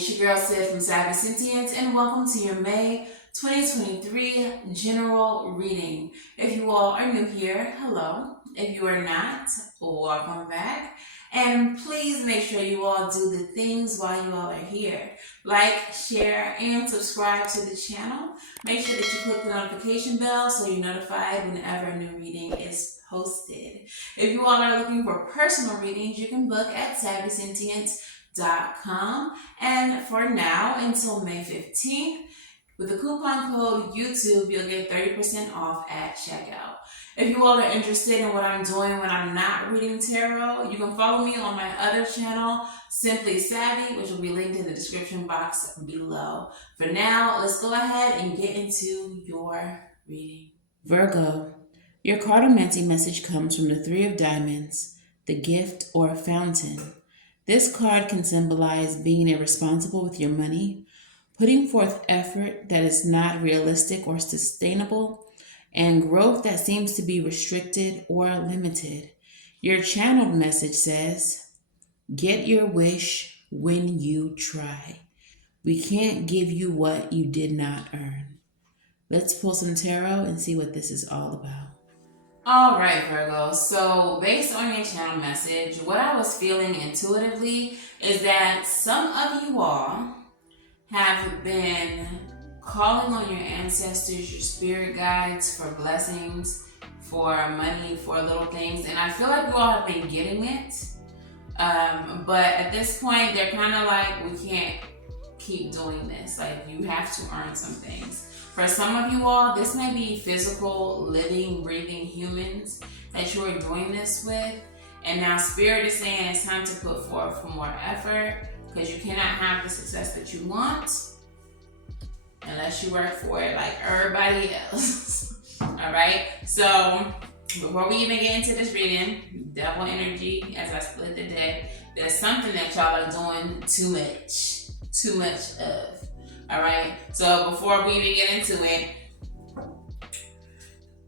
It's your girl Sid from Savy, Sentient, and welcome to your May 2023 general reading. If you all are new here, hello. If you are not, welcome back. And please make sure you all do the things while you all are here. Like, share, and subscribe to the channel. Make sure that you click the notification bell so you're notified whenever a new reading is posted. If you all are looking for personal readings, you can book at SavySentient.com. And for now, until May 15th, with the coupon code YouTube, you'll get 30% off at checkout. If you all are interested in what I'm doing when I'm not reading tarot, you can follow me on my other channel, Simply Savy, which will be linked in the description box below. For now, let's go ahead and get into your reading. Virgo, your cartomancy message comes from the Three of Diamonds, the gift or fountain. This card can symbolize being irresponsible with your money, putting forth effort that is not realistic or sustainable, and growth that seems to be restricted or limited. Your channeled message says, get your wish when you try. We can't give you what you did not earn. Let's pull some tarot and see what this is all about. All right, Virgo. So based on your channel message, what I was feeling intuitively is that some of you all have been calling on your ancestors, your spirit guides for blessings, for money, for little things. And I feel like you all have been getting it. But at this point, they're kind of like, we can't keep doing this. Like, you have to earn some things. For some of you all, this may be physical, living, breathing humans that you are doing this with. And now Spirit is saying it's time to put forth more effort, because you cannot have the success that you want unless you work for it like everybody else. All right. So before we even get into this reading, devil energy, as I split the deck, there's something that y'all are doing too much of. All right. So before we even get into it,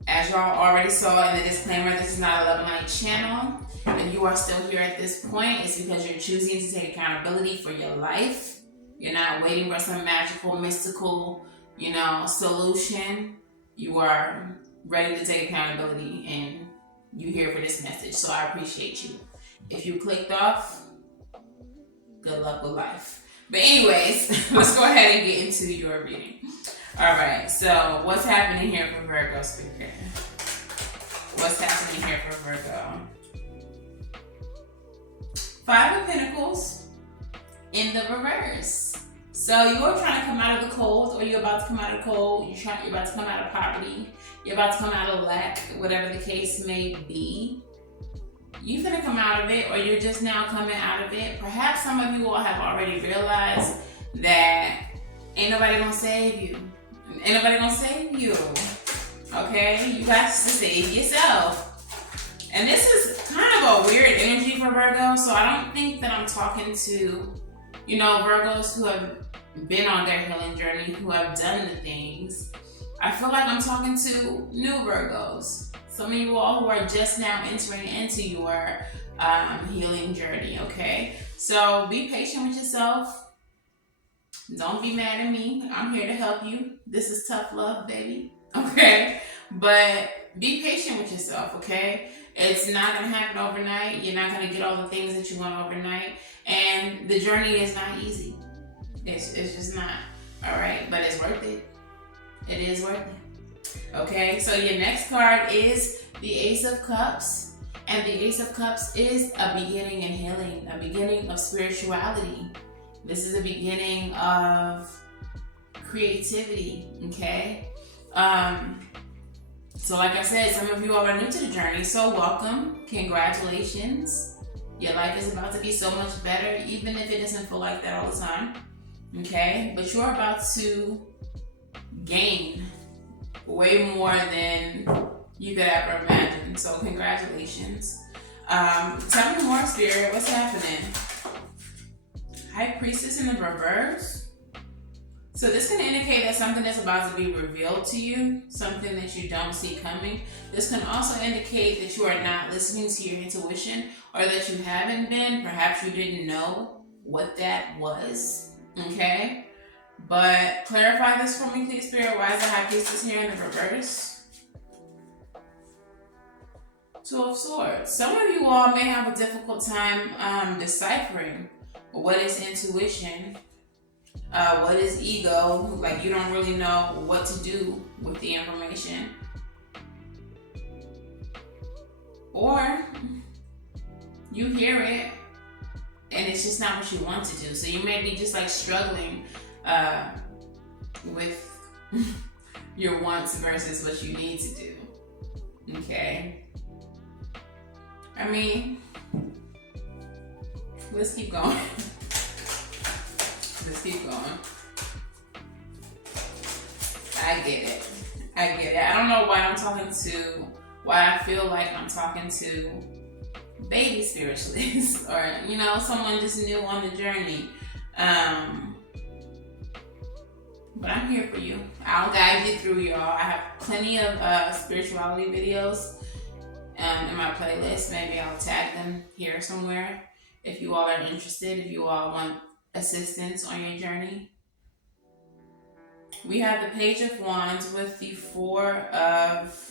as y'all already saw in the disclaimer, this is not a Love Night channel. If you are still here at this point, it's because you're choosing to take accountability for your life. You're not waiting for some magical, mystical, solution. You are ready to take accountability, and you're here for this message. So I appreciate you. If you clicked off, good luck with life. But anyways, let's go ahead and get into your reading. All right, so what's happening here for Virgo speaker? What's happening here for Virgo? Five of Pentacles in the reverse. So you're trying to come out of the cold, or you're about to come out of cold. You're about to come out of poverty. You're about to come out of lack, whatever the case may be. You're going to come out of it, or you're just now coming out of it. Perhaps some of you all have already realized that ain't nobody going to save you. Ain't nobody going to save you. Okay? You got to save yourself. And this is kind of a weird energy for Virgo, so I don't think that I'm talking to, Virgos who have been on their healing journey, who have done the things. I feel like I'm talking to new Virgos. Some of you all who are just now entering into your healing journey, okay? So be patient with yourself. Don't be mad at me. I'm here to help you. This is tough love, baby, okay? But be patient with yourself, okay? It's not going to happen overnight. You're not going to get all the things that you want overnight. And the journey is not easy. It's just not. All right? But it's worth it. It is worth it. Okay? So your next card is the Ace of Cups. And the Ace of Cups is a beginning in healing, a beginning of spirituality. This is a beginning of creativity. Okay? So like I said, some of you all are new to the journey, so welcome. Congratulations. Your life is about to be so much better, even if it doesn't feel like that all the time. Okay? But you're about to gain way more than you could ever imagine. So congratulations. Tell me more, Spirit. What's happening? High Priestess in the reverse. So this can indicate that something is about to be revealed to you, something that you don't see coming. This can also indicate that you are not listening to your intuition, or that you haven't been. Perhaps you didn't know what that was. Okay? But clarify this for me, please, Spirit. Why is the High Priestess here in the reverse? Two of Swords. Some of you all may have a difficult time deciphering what is intuition, what is ego. Like, you don't really know what to do with the information. Or you hear it and it's just not what you want to do. So you may be just like struggling with your wants versus what you need to do. Okay? I mean, let's keep going. Let's keep going. I get it. I don't know why I feel like I'm talking to baby spiritualists or, someone just new on the journey. But I'm here for you. I'll guide you through, y'all. I have plenty of spirituality videos in my playlist. Maybe I'll tag them here somewhere if you all are interested, if you all want assistance on your journey. We have the Page of Wands with the Four of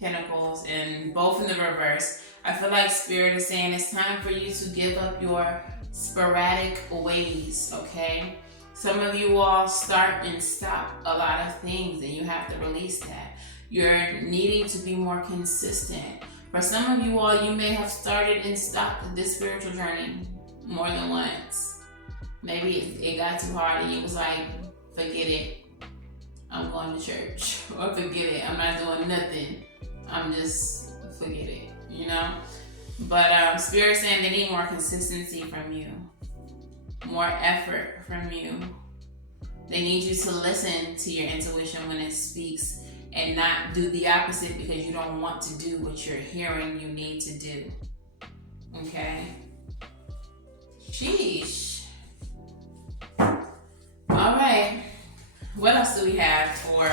Pentacles, and both in the reverse. I feel like Spirit is saying it's time for you to give up your sporadic ways, okay? Some of you all start and stop a lot of things, and you have to release that. You're needing to be more consistent. For some of you all, you may have started and stopped this spiritual journey more than once. Maybe it got too hard and you was like, forget it, I'm going to church. Or forget it, I'm not doing nothing. I'm just, forget it, But Spirit's saying they need more consistency from you. More effort from you. They need you to listen to your intuition when it speaks and not do the opposite because you don't want to do what you're hearing you need to do. Okay? Sheesh. Alright. What else do we have for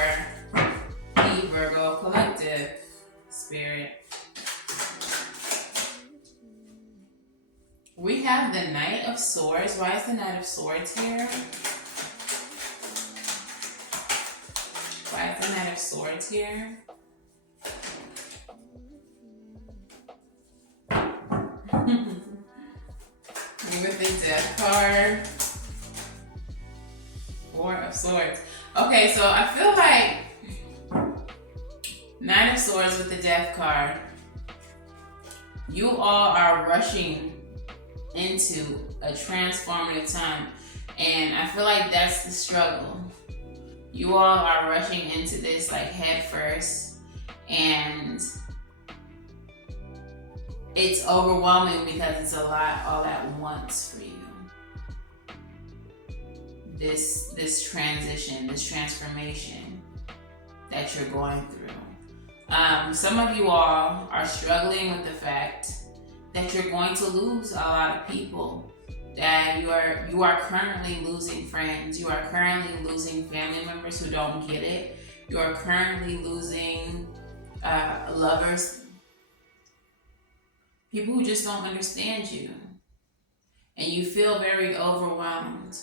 the Virgo collective, Spirit? We have the Knight of Swords. Why is the Knight of Swords here? Why is the Knight of Swords here? With the Death card. Four of Swords. Okay, so I feel like Nine of Swords with the Death card. You all are rushing into a transformative time, and I feel like that's the struggle. You all are rushing into this like head first, and it's overwhelming because it's a lot all at once for you. This transition, this transformation that you're going through. Some of you all are struggling with the fact that you're going to lose a lot of people, that you are currently losing friends, you are currently losing family members who don't get it, you are currently losing lovers, people who just don't understand you, and you feel very overwhelmed.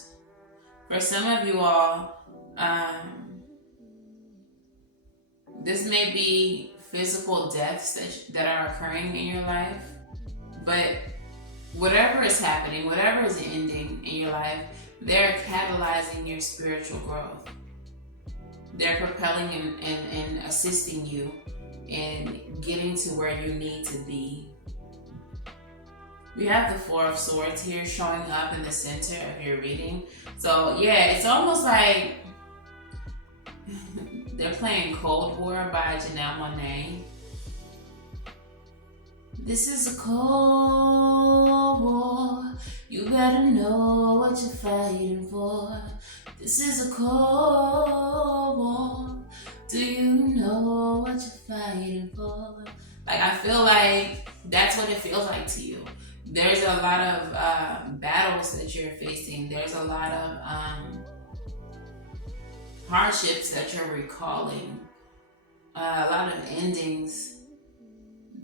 For some of you all, this may be physical deaths that are occurring in your life, but whatever is happening, whatever is ending in your life, they're catalyzing your spiritual growth. They're propelling and assisting you in getting to where you need to be. We have the Four of Swords here showing up in the center of your reading. So yeah, it's almost like they're playing Cold War by Janelle Monáe. This is a cold war. You better know what you're fighting for. This is a cold war. Do you know what you're fighting for? Like, I feel like that's what it feels like to you. There's a lot of battles that you're facing. There's a lot of hardships that you're recalling. A lot of endings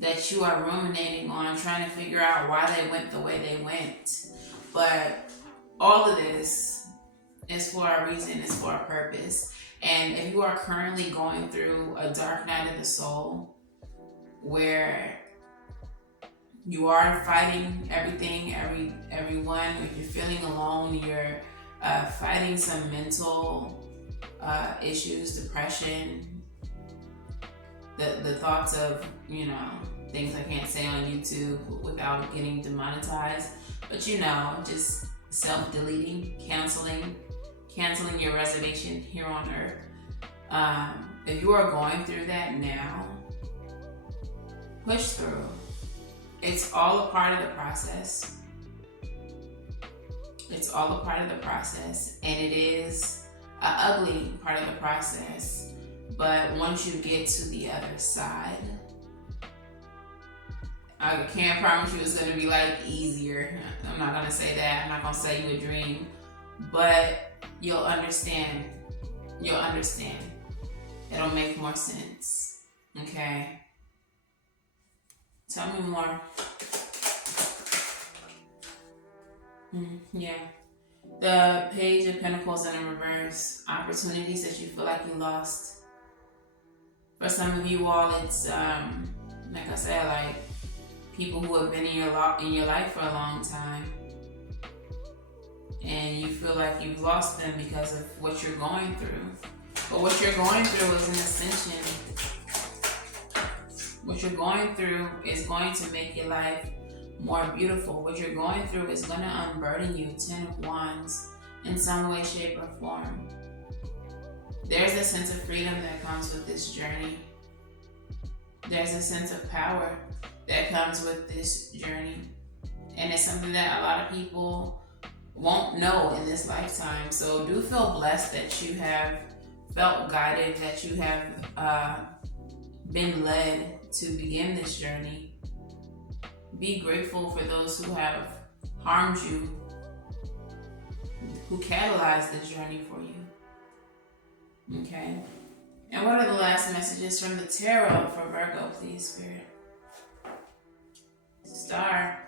that you are ruminating on, trying to figure out why they went the way they went. But all of this It's for a reason, it's for a purpose. And if you are currently going through a dark night of the soul where you are fighting everything, everyone, if you're feeling alone, you're fighting some mental issues, depression, the thoughts of, things I can't say on YouTube without getting demonetized, but just self-deleting, canceling your reservation here on earth. If you are going through that now, push through. It's all a part of the process. It's all a part of the process, and it is an ugly part of the process. But once you get to the other side, I can't promise you it's going to be easier. I'm not going to say that. I'm not going to say you a dream, but you'll understand. You'll understand. It'll make more sense. Okay? Tell me more. Yeah. The Page of Pentacles in reverse. Opportunities that you feel like you lost. For some of you all, it's like I said, people who have been in your life for a long time, and you feel like you've lost them because of what you're going through. But what you're going through is an ascension. What you're going through is going to make your life more beautiful. What you're going through is going to unburden you, 10 of Wands, in some way, shape, or form. There's a sense of freedom that comes with this journey. There's a sense of power that comes with this journey. And it's something that a lot of people won't know in this lifetime. So do feel blessed that you have felt guided, that you have been led to begin this journey. Be grateful for those who have harmed you, who catalyzed the journey for you. Okay? And what are the last messages from the tarot for Virgo, please, Spirit? Star,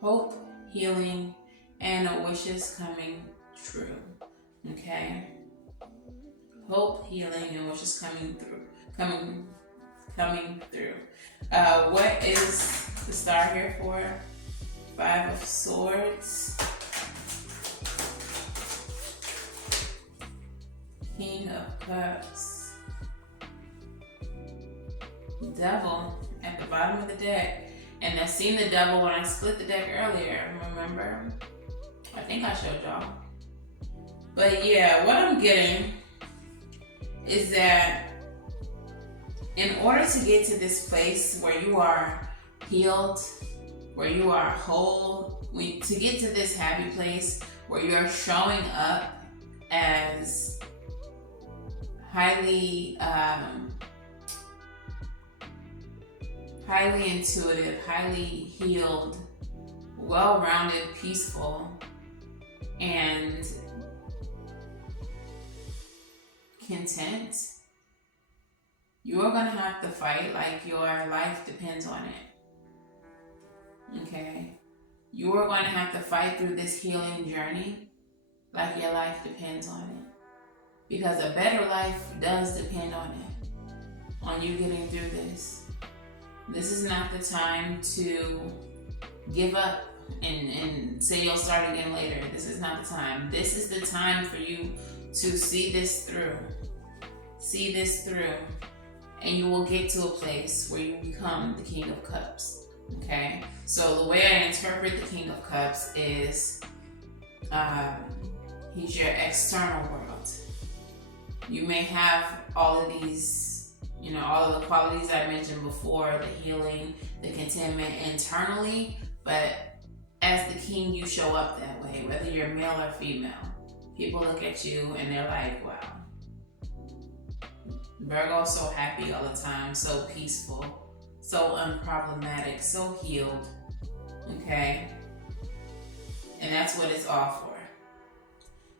hope, healing, and wishes coming true. Okay? Hope, healing, and wishes coming through. Coming through. What is the star here for? 5 of Swords. King of Cups. Devil at the bottom of the deck. And I seen the devil when I split the deck earlier, remember? I think I showed y'all. But yeah, what I'm getting is that in order to get to this place where you are healed, where you are whole, to get to this happy place where you're showing up as highly intuitive, highly healed, well-rounded, peaceful, and content, you are going to have to fight like your life depends on it. Okay? You are going to have to fight through this healing journey like your life depends on it. Because a better life does depend on it, on you getting through this. This is not the time to give up and say you'll start again later. This is not the time. This is the time for you to see this through. See this through. And you will get to a place where you become the King of Cups. Okay? So the way I interpret the King of Cups is he's your external world. You may have all of these, all of the qualities I mentioned before, the healing, the contentment internally, but as the king, you show up that way, whether you're male or female. People look at you and they're like, wow, Virgo's so happy all the time, so peaceful, so unproblematic, so healed, okay? And that's what it's all for.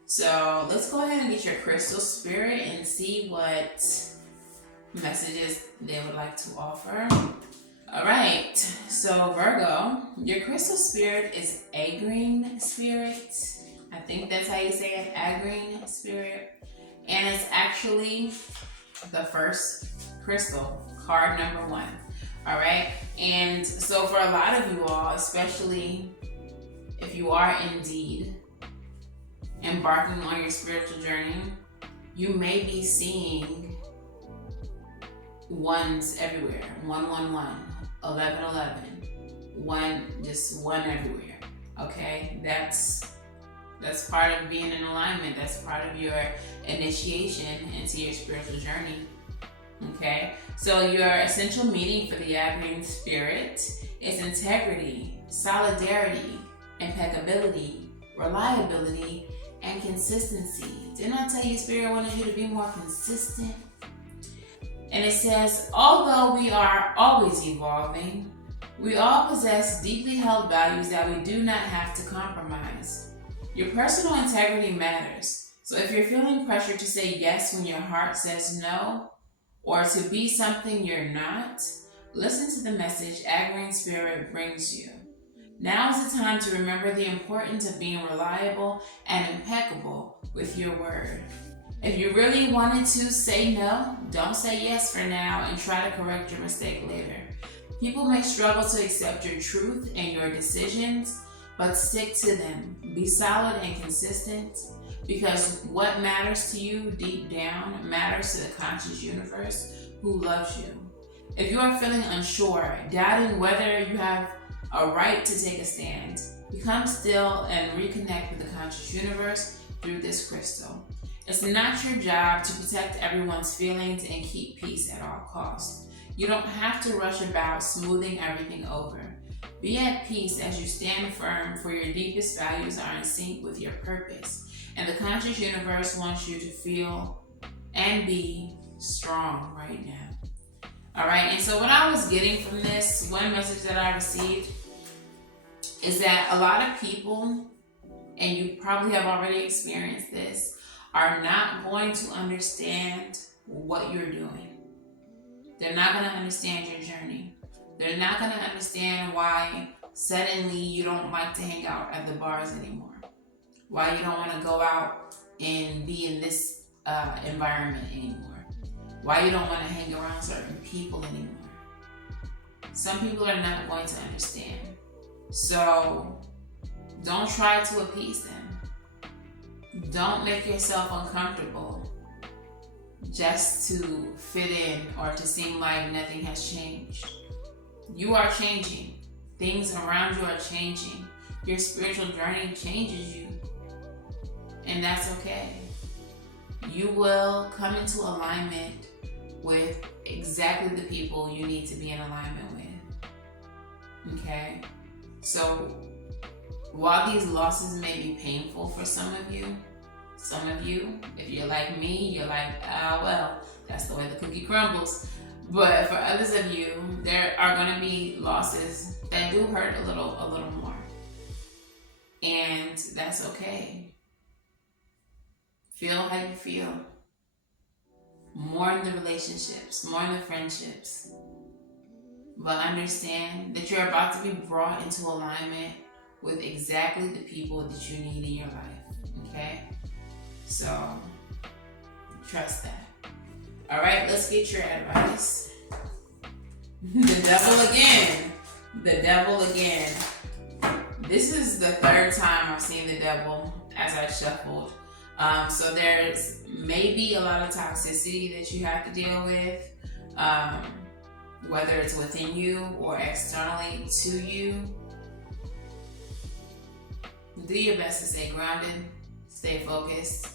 So let's go ahead and get your crystal spirit and see what messages they would like to offer. All right, so Virgo, your crystal spirit is a green spirit. I think that's how you say it, agreeing spirit. And it's actually the first crystal, card number 1. All right. And so for a lot of you all, especially if you are indeed embarking on your spiritual journey, you may be seeing ones everywhere. 111, 1111, just one everywhere. Okay, that's part of being in alignment. That's part of your initiation into your spiritual journey. Okay, so your essential meaning for the agreeing spirit is integrity, solidarity, impeccability, reliability, and consistency. Didn't I tell you Spirit wanted you to be more consistent? And it says, although we are always evolving, we all possess deeply held values that we do not have to compromise. Your personal integrity matters. So if you're feeling pressure to say yes when your heart says no, or to be something you're not, listen to the message Agreeing Spirit brings you. Now is the time to remember the importance of being reliable and impeccable with your word. If you really wanted to say no, don't say yes for now and try to correct your mistake later. People may struggle to accept your truth and your decisions, but stick to them. Be solid and consistent, because what matters to you deep down matters to the conscious universe who loves you. If you are feeling unsure, doubting whether you have a right to take a stand, become still and reconnect with the conscious universe through this crystal. It's not your job to protect everyone's feelings and keep peace at all costs. You don't have to rush about smoothing everything over. Be at peace as you stand firm, for your deepest values are in sync with your purpose. And the conscious universe wants you to feel and be strong right now. All right, and so what I was getting from this, one message that I received, is that a lot of people, and you probably have already experienced this, are not going to understand what you're doing. They're not going to understand your journey. They're not going to understand why suddenly you don't like to hang out at the bars anymore. Why you don't want to go out and be in this environment anymore. Why you don't want to hang around certain people anymore. Some people are not going to understand. So don't try to appease them. Don't make yourself uncomfortable just to fit in or to seem like nothing has changed. You are changing. Things around you are changing. Your spiritual journey changes you. And that's okay. You will come into alignment with exactly the people you need to be in alignment with. Okay? So, while these losses may be painful for some of you, if you're like me, you're like, well, that's the way the cookie crumbles. But for others of you, there are going to be losses that do hurt a little more. And that's okay. Feel how you feel. Mourn the relationships, mourn the friendships. But understand that you're about to be brought into alignment with exactly the people that you need in your life. Okay? So, trust that. All right, let's get your advice. The devil again. The devil again. This is the third time I've seen the devil as I shuffled. So there's maybe a lot of toxicity that you have to deal with, whether it's within you or externally to you. Do your best to stay grounded, stay focused,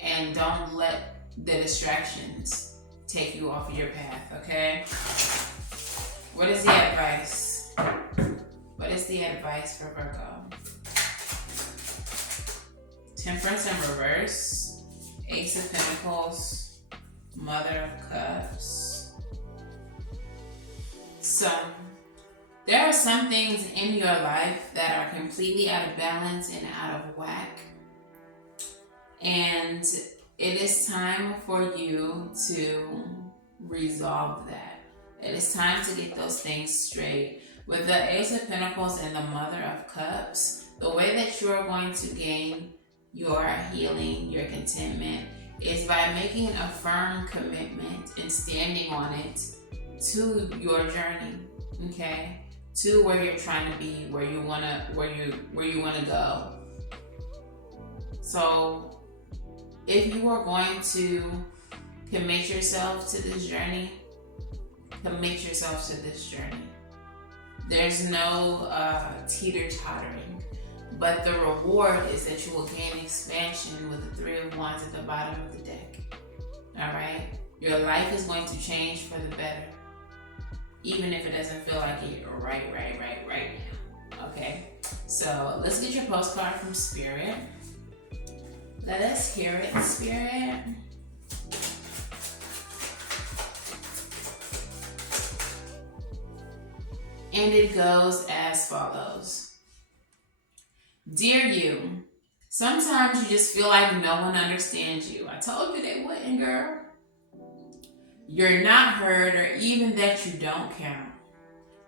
and don't let the distractions take you off of your path, okay? What is the advice? What is the advice for Virgo? Temperance in reverse, Ace of Pentacles, Mother of Cups. So, there are some things in your life that are completely out of balance and out of whack. And it is time for you to resolve that. It is time to get those things straight. With the Ace of Pentacles and the Mother of Cups, the way that you are going to gain your healing, your contentment, is by making a firm commitment and standing on it to your journey, okay? To where you're trying to be, where you wanna go. So if you are going to commit yourself to this journey, commit yourself to this journey. There's no teeter-tottering, but the reward is that you will gain expansion with the 3 of Wands at the bottom of the deck. All right? Your life is going to change for the better, even if it doesn't feel like it right now. Okay? So let's get your postcard from Spirit. Let us hear it, Spirit. And it goes as follows. Dear you, sometimes you just feel like no one understands you. I told you they wouldn't, girl. You're not heard, or even that you don't count.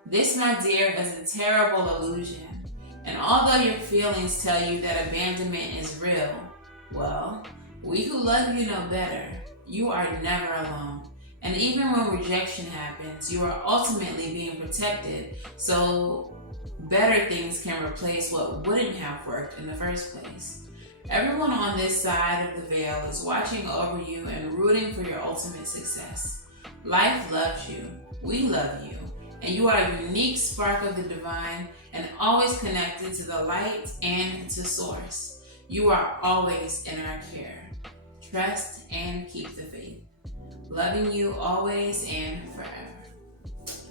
This, my dear, is a terrible illusion. And although your feelings tell you that abandonment is real, well, we who love you know better. You are never alone. And even when rejection happens, you are ultimately being protected, so better things can replace what wouldn't have worked in the first place. Everyone on this side of the veil is watching over you and rooting for your ultimate success. Life loves you. We love you. And you are a unique spark of the divine and always connected to the light and to source. You are always in our care. Trust and keep the faith. Loving you always and forever.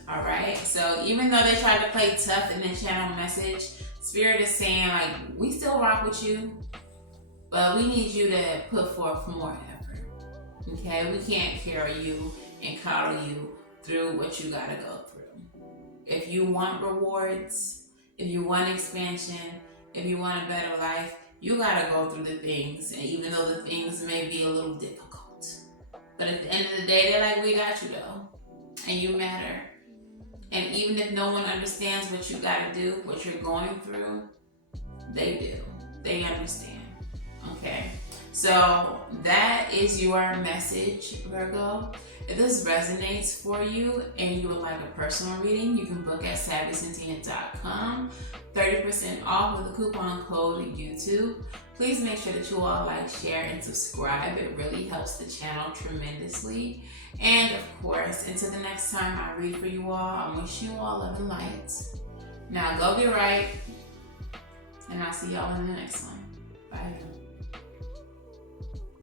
All right. So even though they tried to play tough in the channel message, Spirit is saying, like, we still rock with you, but we need you to put forth more effort. Okay. We can't carry you and coddle you through what you got to go through. If you want rewards, if you want expansion, if you want a better life, you got to go through the things. And even though the things may be a little difficult. But at the end of the day, they're like, we got you though. And you matter. And even if no one understands what you gotta do, what you're going through, they do. They understand. Okay? So that is your message, Virgo. If this resonates for you and you would like a personal reading, you can book at SavySentient.com. 30% off with the coupon code YouTube. Please make sure that you all like, share, and subscribe. It really helps the channel tremendously. And of course, until the next time I read for you all, I'm wishing you all love and light. Now go get right, and I'll see y'all in the next one. Bye.